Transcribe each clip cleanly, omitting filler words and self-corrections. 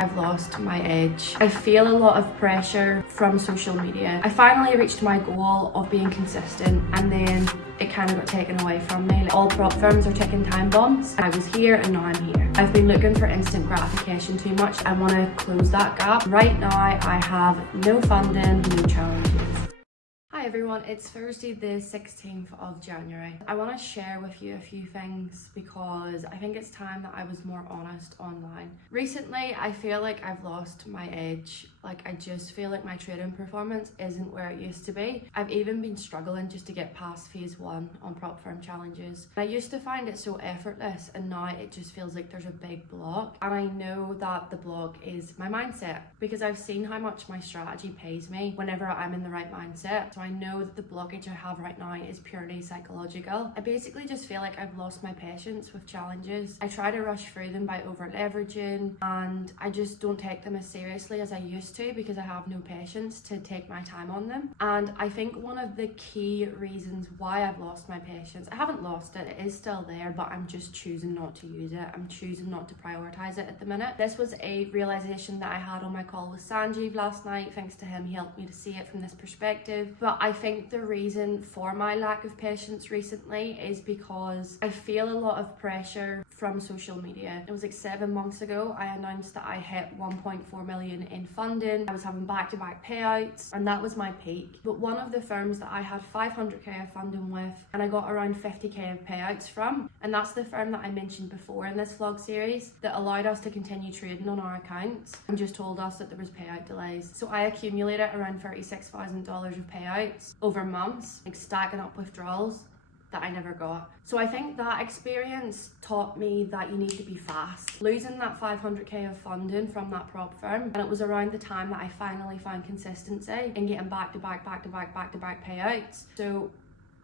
I've lost my edge. I feel a lot of pressure from social media. I finally reached my goal of being consistent, and then it kind of got taken away from me. Like, all prop firms are ticking time bombs. I was here and now I'm here. I've been looking for instant gratification too much. I want to close that gap. Right now I have no funding, no challenges. Hi everyone, it's Thursday the 16th of January. I want to share with you a few things because I think it's time that I was more honest online. Recently, I feel like I've lost my edge. Like, I just feel like my trading performance isn't where it used to be. I've even been struggling just to get past phase 1 on prop firm challenges. I used to find it so effortless, and now it just feels like there's a big block. And I know that the block is my mindset, because I've seen how much my strategy pays me whenever I'm in the right mindset. So I know that the blockage I have right now is purely psychological. I basically just feel like I've lost my patience with challenges. I try to rush through them by over leveraging, and I just don't take them as seriously as I used to because I have no patience to take my time on them. And I think one of the key reasons why I've lost my patience, I haven't lost it, it is still there, but I'm just choosing not to use it. I'm choosing not to prioritize it at the minute. This was a realization that I had on my call with Sanjeev last night. Thanks to him, he helped me to see it from this perspective. But I think the reason for my lack of patience recently is because I feel a lot of pressure from social media. It was like 7 months ago I announced that I hit 1.4 million in funding. I was having back-to-back payouts, and that was my peak. But one of the firms that I had 500k of funding with, and I got around 50k of payouts from, and that's the firm that I mentioned before in this vlog series that allowed us to continue trading on our accounts and just told us that there was payout delays. So I accumulated around $36,000 of payouts over months, like stacking up withdrawals that I never got. So I think that experience taught me that you need to be fast. Losing that 500k of funding from that prop firm, and it was around the time that I finally found consistency in getting back-to-back payouts. So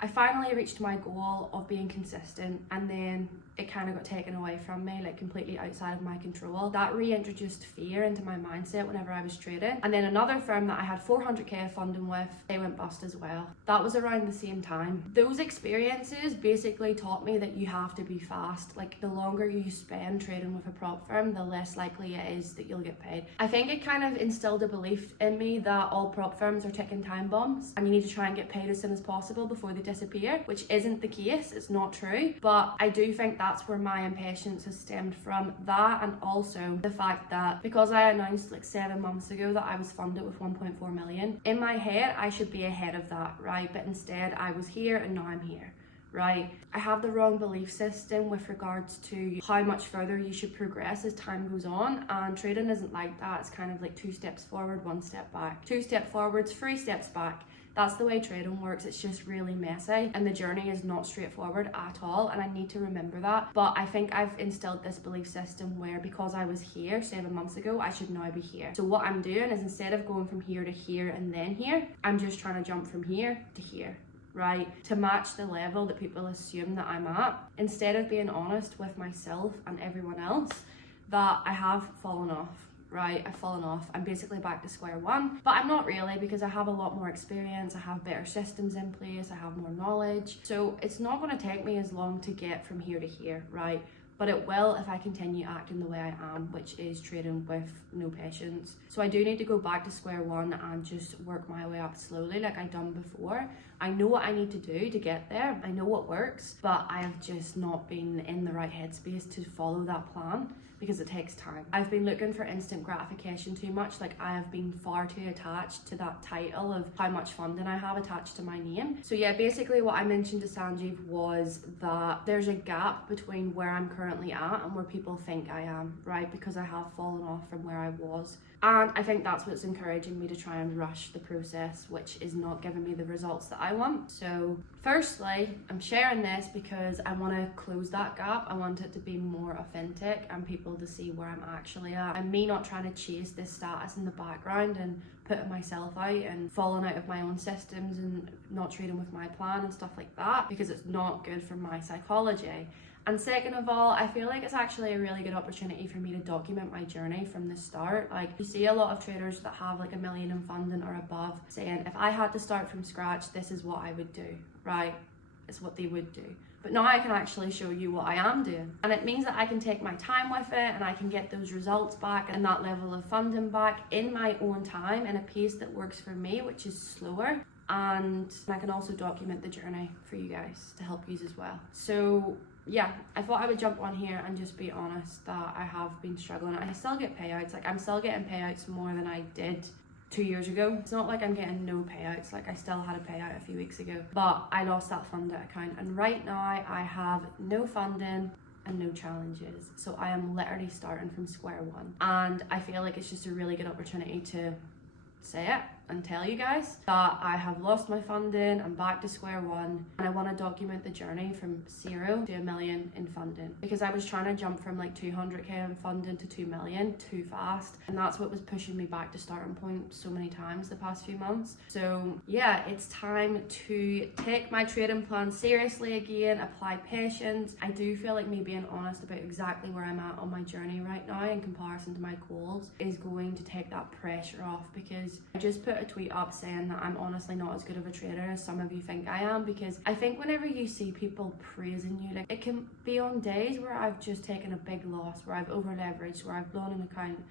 I finally reached my goal of being consistent, and then it kind of got taken away from me, like completely outside of my control. That reintroduced fear into my mindset whenever I was trading. And then another firm that I had 400k of funding with, they went bust as well. That was around the same time. Those experiences basically taught me that you have to be fast. Like, the longer you spend trading with a prop firm, the less likely it is that you'll get paid. I think it kind of instilled a belief in me that all prop firms are ticking time bombs and you need to try and get paid as soon as possible before they disappear, which isn't the case. It's not true. But I do think that's where my impatience has stemmed from. That, and also the fact that because I announced like 7 months ago that I was funded with 1.4 million, in my head I should be ahead of that, right? But instead I was here and now I'm here. Right? I have the wrong belief system with regards to how much further you should progress as time goes on, and trading isn't like that. It's kind of like 2 steps forward, 1 step back. 2 steps forwards, 3 steps back. That's the way trading works. It's just really messy, and the journey is not straightforward at all, and I need to remember that. But I think I've instilled this belief system where because I was here 7 months ago, I should now be here. So what I'm doing is, instead of going from here to here and then here, I'm just trying to jump from here to here, right? To match the level that people assume that I'm at, instead of being honest with myself and everyone else that I have fallen off. Right, I've fallen off. I'm basically back to square one, but I'm not really, because I have a lot more experience, I have better systems in place, I have more knowledge. So it's not going to take me as long to get from here to here, right? But it will if I continue acting the way I am, which is trading with no patience. So I do need to go back to square one and just work my way up slowly like I've done before. I know what I need to do to get there. I know what works, but I have just not been in the right headspace to follow that plan, because it takes time. I've been looking for instant gratification too much. Like, I have been far too attached to that title of how much funding I have attached to my name. So yeah, basically what I mentioned to Sanjeev was that there's a gap between where I'm currently at and where people think I am, right? Because I have fallen off from where I was. And I think that's what's encouraging me to try and rush the process, which is not giving me the results that I want. So firstly, I'm sharing this because I want to close that gap. I want it to be more authentic and people to see where I'm actually at, and me not trying to chase this status in the background and putting myself out and falling out of my own systems and not trading with my plan and stuff like that, because it's not good for my psychology. And second of all, I feel like it's actually a really good opportunity for me to document my journey from the start. Like, you see a lot of traders that have like $1 million in funding or above saying, if I had to start from scratch, this is what I would do, right? It's what they would do. But now I can actually show you what I am doing. And it means that I can take my time with it and I can get those results back and that level of funding back in my own time in a pace that works for me, which is slower. And I can also document the journey for you guys to help you as well. So yeah, I thought I would jump on here and just be honest that I have been struggling. I still get payouts, like I'm still getting payouts more than I did 2 years ago. It's not like I'm getting no payouts, like I still had a payout a few weeks ago, but I lost that funded account, and right now I have no funding and no challenges. So I am literally starting from square one, and I feel like it's just a really good opportunity to say it and tell you guys that I have lost my funding, I'm back to square one, and I want to document the journey from 0 to 1 million in funding, because I was trying to jump from like 200k in funding to 2 million too fast, and that's what was pushing me back to starting point so many times the past few months. So yeah, it's time to take my trading plan seriously again, apply patience. I do feel like me being honest about exactly where I'm at on my journey right now in comparison to my goals is going to take that pressure off, because I just put a tweet up saying that I'm honestly not as good of a trader as some of you think I am, because I think whenever you see people praising you, like it can be on days where I've just taken a big loss, where I've over leveraged, where I've blown an account,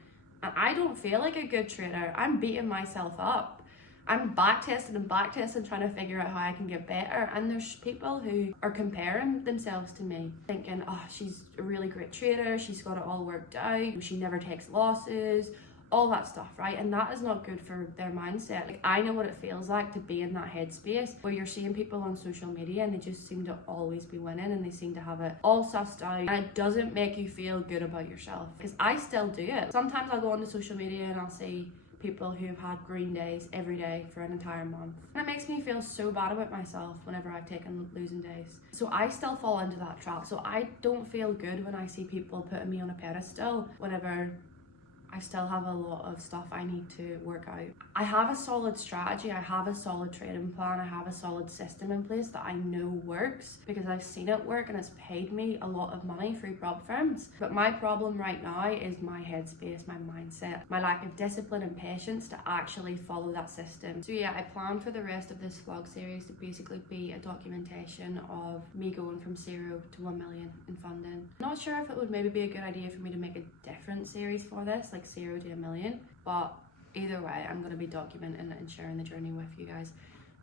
and I don't feel like a good trader. I'm beating myself up. I'm backtesting and backtesting, trying to figure out how I can get better, and there's people who are comparing themselves to me, thinking, oh, she's a really great trader, she's got it all worked out, she never takes losses, all that stuff, right? And that is not good for their mindset. Like, I know what it feels like to be in that headspace where you're seeing people on social media and they just seem to always be winning and they seem to have it all sussed out, and it doesn't make you feel good about yourself, because I still do it. Sometimes I'll go onto social media and I'll see people who have had green days every day for an entire month, and it makes me feel so bad about myself whenever I've taken losing days. So I still fall into that trap. So I don't feel good when I see people putting me on a pedestal whenever I still have a lot of stuff I need to work out. I have a solid strategy, I have a solid trading plan, I have a solid system in place that I know works because I've seen it work and it's paid me a lot of money through prop firms. But my problem right now is my headspace, my mindset, my lack of discipline and patience to actually follow that system. So yeah, I plan for the rest of this vlog series to basically be a documentation of me going from 0 to 1 million in funding. I'm not sure if it would maybe be a good idea for me to make a different series for this, like 0 to 1 million, but either way I'm going to be documenting and sharing the journey with you guys.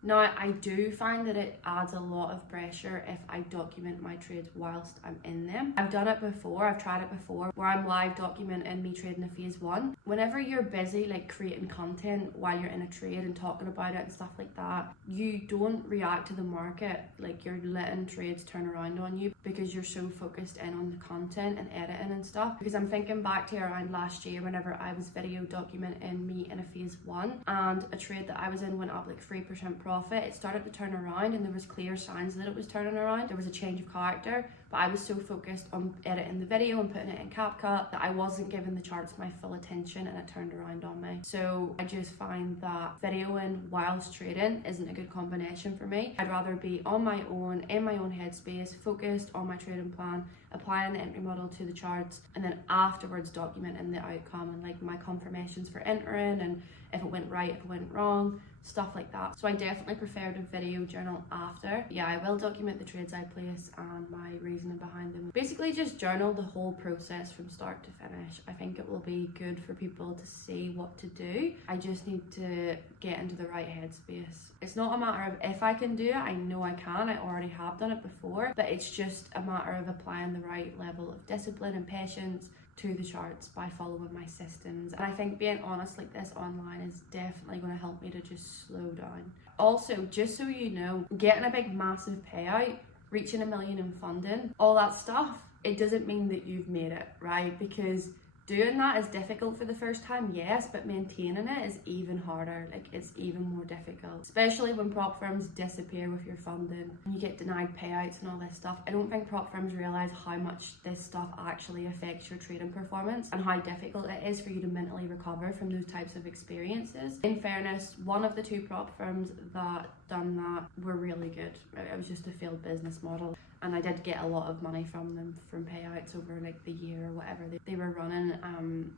Now, I do find that it adds a lot of pressure if I document my trades whilst I'm in them. I've done it before, I've tried it before, where I'm live documenting me trading a phase one. Whenever you're busy like creating content while you're in a trade and talking about it and stuff like that, you don't react to the market, like you're letting trades turn around on you because you're so focused in on the content and editing and stuff. Because I'm thinking back to around last year whenever I was video documenting me in a phase one, and a trade that I was in went up like 3% profit. It started to turn around and there was clear signs that it was turning around. There was a change of character, but I was so focused on editing the video and putting it in CapCut that I wasn't giving the charts my full attention, and it turned around on me. So I just find that videoing whilst trading isn't a good combination for me. I'd rather be on my own, in my own headspace, focused on my trading plan, applying the entry model to the charts, and then afterwards documenting the outcome and like my confirmations for entering, and if it went right, if it went wrong, stuff like that. So I definitely prefer to video journal after. Yeah, I will document the trades I place and my reasoning behind them. Basically just journal the whole process from start to finish. I think it will be good for people to see what to do. I just need to get into the right headspace. It's not a matter of if I can do it, I know I can, I already have done it before, but it's just a matter of applying the right level of discipline and patience to the charts by following my systems. And I think being honest like this online is definitely going to help me to just slow down. Also, just so you know, getting a big massive payout, reaching 1 million in funding, all that stuff, it doesn't mean that you've made it, right? Because doing that is difficult for the first time, yes, but maintaining it is even harder. Like, it's even more difficult, especially when prop firms disappear with your funding and you get denied payouts and all this stuff. I don't think prop firms realize how much this stuff actually affects your trading performance and how difficult it is for you to mentally recover from those types of experiences. In fairness, one of the 2 prop firms that done that were really good. It was just a failed business model. and I did get a lot of money from them from payouts over like the year or whatever they were running.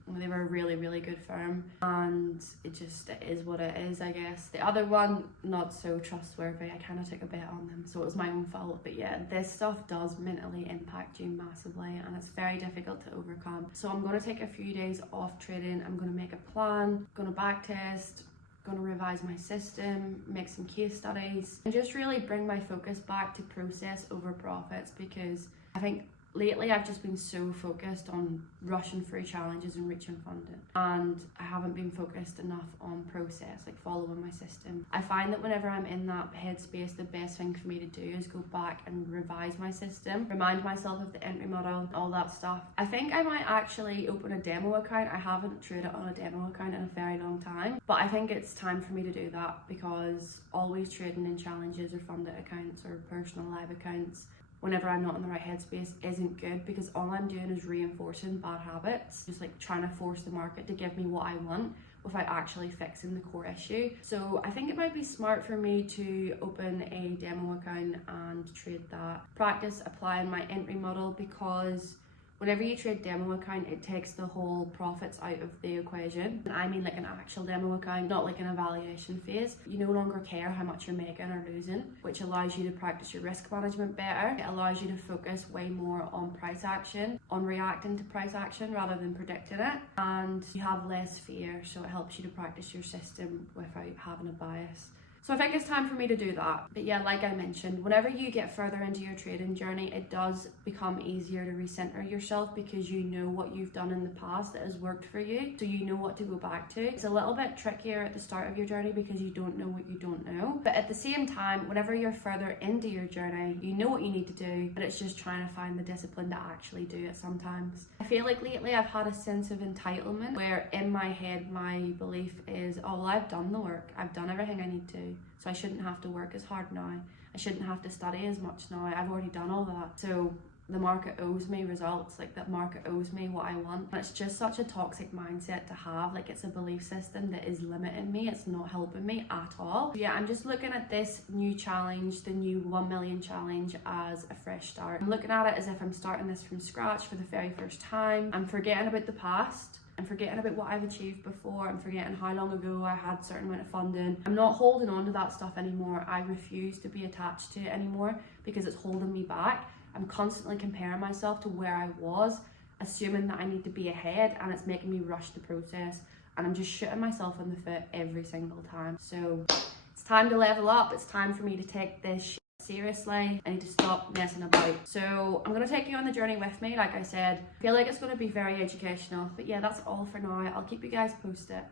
They were a really good firm, and it is what it is, I guess. The other one, not so trustworthy. I kind of took a bet on them, so it was my own fault. But yeah, this stuff does mentally impact you massively, and it's very difficult to overcome. So I'm going to take a few days off trading. I'm going to make a plan, going to back test, going to revise my system, make some case studies, and just really bring my focus back to process over profits, because I think lately I've just been so focused on rushing through challenges and reaching funding, and I haven't been focused enough on process, like following my system. I find that whenever I'm in that headspace, the best thing for me to do is go back and revise my system, remind myself of the entry model, all that stuff. I think I might actually open a demo account. I haven't traded on a demo account in a very long time, but I think it's time for me to do that, because always trading in challenges or funded accounts or personal live accounts whenever I'm not in the right headspace isn't good, because all I'm doing is reinforcing bad habits, just like trying to force the market to give me what I want without actually fixing the core issue. So I think it might be smart for me to open a demo account and trade that, practice applying my entry model, because whenever you trade demo account, it takes the whole profits out of the equation. And I mean like an actual demo account, not like an evaluation phase. You no longer care how much you're making or losing, which allows you to practice your risk management better. It allows you to focus way more on price action, on reacting to price action rather than predicting it. And you have less fear, so it helps you to practice your system without having a bias. So I think it's time for me to do that. But yeah, like I mentioned, whenever you get further into your trading journey, it does become easier to recenter yourself, because you know what you've done in the past that has worked for you, so you know what to go back to. It's a little bit trickier at the start of your journey because you don't know what you don't know. But at the same time, whenever you're further into your journey, you know what you need to do, but it's just trying to find the discipline to actually do it sometimes. I feel like lately I've had a sense of entitlement, where in my head my belief is, oh well, I've done the work, I've done everything I need to, so I shouldn't have to work as hard now. I shouldn't have to study as much now. I've already done all that. So the market owes me results, like the market owes me what I want. And it's just such a toxic mindset to have. Like, it's a belief system that is limiting me. It's not helping me at all. So yeah, I'm just looking at this new challenge, the new 1 million challenge, as a fresh start. I'm looking at it as if I'm starting this from scratch for the very first time. I'm forgetting about the past. I'm forgetting about what I've achieved before. I'm forgetting how long ago I had a certain amount of funding. I'm not holding on to that stuff anymore. I refuse to be attached to it anymore, because it's holding me back. I'm constantly comparing myself to where I was, assuming that I need to be ahead, and it's making me rush the process, and I'm just shooting myself in the foot every single time. So it's time to level up. It's time for me to take this shit seriously. I need to stop messing about. So I'm going to take you on the journey with me. Like I said, I feel like it's going to be very educational, but yeah, that's all for now. I'll keep you guys posted.